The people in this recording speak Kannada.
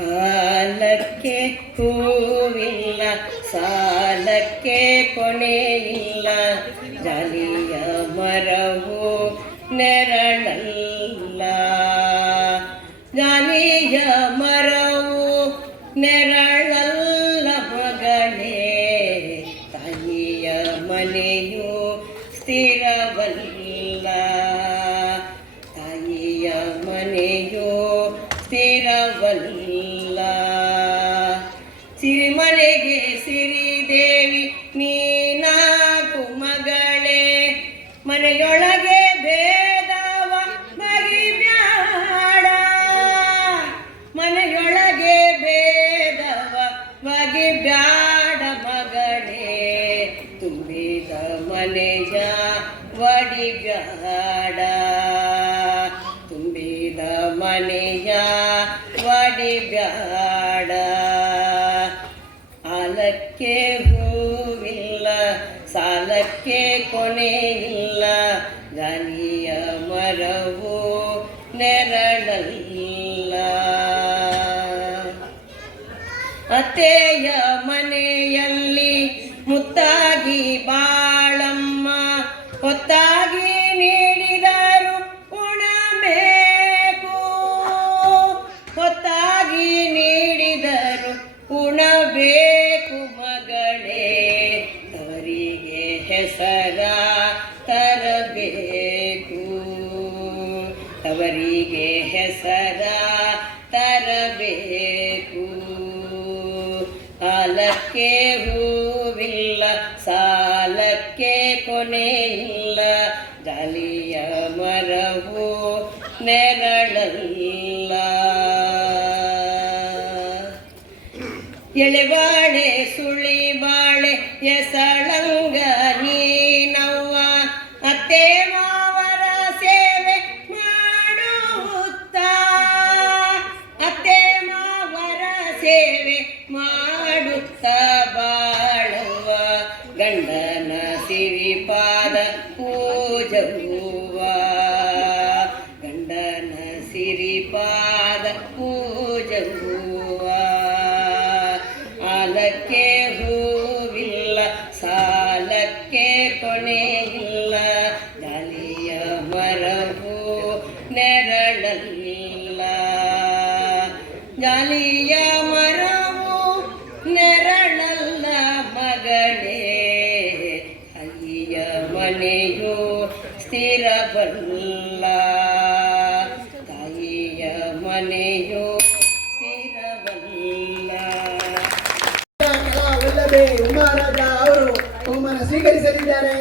ಆಲಕ್ಕೆ ಹೂವಿಲ್ಲ, ಸಾಲಕ್ಕೆ ಕೊನೆಯಿಲ್ಲ, ಜಾಲಿಯ ಮರವು ನೆರಳಲ್ಲ. ಜಾಲಿಯ ಮರವು ನೆರಳಲ್ಲ ಮಗನೇ, ತಾಯಿಯ ಮನೆಯು ಸ್ಥಿರವಲ್ಲ. ತಾಯಿಯ ಮನೆಯು ಸ್ಥಿರವಲ್ಲ. ಸಿರಿಮನೆಗೆ ಸಿರಿದೇವಿ ನೀನಾಗು ಮಗಳೇ, ಮನೆಯೊಳಗೆ ಭೇದವ ಬಗಿಬ್ಯಾಡ. ಮನೆಯೊಳಗೆ ಭೇದವ ಬಗಿಬ್ಯಾಡ ಮಗಳೇ, ತುಂಬಿದ ಮನೆಯ ಒಡಿಬ್ಯಾಡ. ತುಂಬಿದ ಮನೆಯ ಒಡಿಬ್ಯಾಡ. ಆಲಕ್ಕೆ ಹೂವಿಲ್ಲ, ಸಾಲಕ್ಕೆ ಕೊನೆಯಿಲ್ಲ, ಜಾಲಿಯ ಮರವು ನೆರಳಲ್ಲ. ಅತ್ತೆಯ ಮನೆಯಲ್ಲಿ ಮುತ್ತಾಗಿ ಬಾಳಮ್ಮ, ಹೊತ್ತಾಗಿ ನೀಡಿದರು ಉಣಬೇಕು. ಹೊತ್ತಾಗಿ ನೀಡಿದರು ಉಣಬೇಕು ಮಗಳೇ, ತವರಿಗೆ ಹೆಸರ ತರಬೇಕು. ತವರಿಗೆ ಹೆಸರ ತರಬೇಕು. ಆಲಕ್ಕೆ ಹೂವಿಲ್ಲ, ಸಾಲಕ್ಕೆ ಕೊನೆಯಿಲ್ಲ, ಜಾಲಿಯ ಮರವು ನೆರಳಲ್ಲ. ಎಳೆಬಾಳೆ ಸುಳಿಬಾಳೆ ಎಸಳಂಗ ನೀನವ್ವ, ಅತ್ತೆ ಮಾವರ ಸೇವೆ ಮಾಡುತ್ತಾ. ಅತ್ತೆ ಮಾವರ ಸೇವೆ ಮಾಡುತ್ತಾ ಬಾಳವ್ವ, ಗಂಡನ ಸಿರಿಪಾದ ಪೂಜವ್ವ. ಗಂಡನ ಸಿರಿಪಾದ ಪೂಜವ್ವ. ಆಲಕ್ಕೆ ಹೂವಿಲ್ಲ, ಸಾಲಕ್ಕೆ ಕೊನೆಯಿಲ್ಲ, ಜಾಲಿಯ ಮರವು ನೆರಳಲ್ಲ. ಜಾಲಿಯ ಮರವು ನೆರಳಲ್ಲ ಮಗಳೇ, ತಾಯಿಯ ಮನೆಯು ಸ್ಥಿರವಲ್ಲ. ತಾಯಿಯ ಮನೆಯು ಸ್ಥಿರವಲ್ಲ. ಉಮಾರಾಜ ಅವರು ಬಹುಮಾನ ಸ್ವೀಕರಿಸಲಿದ್ದಾರೆ.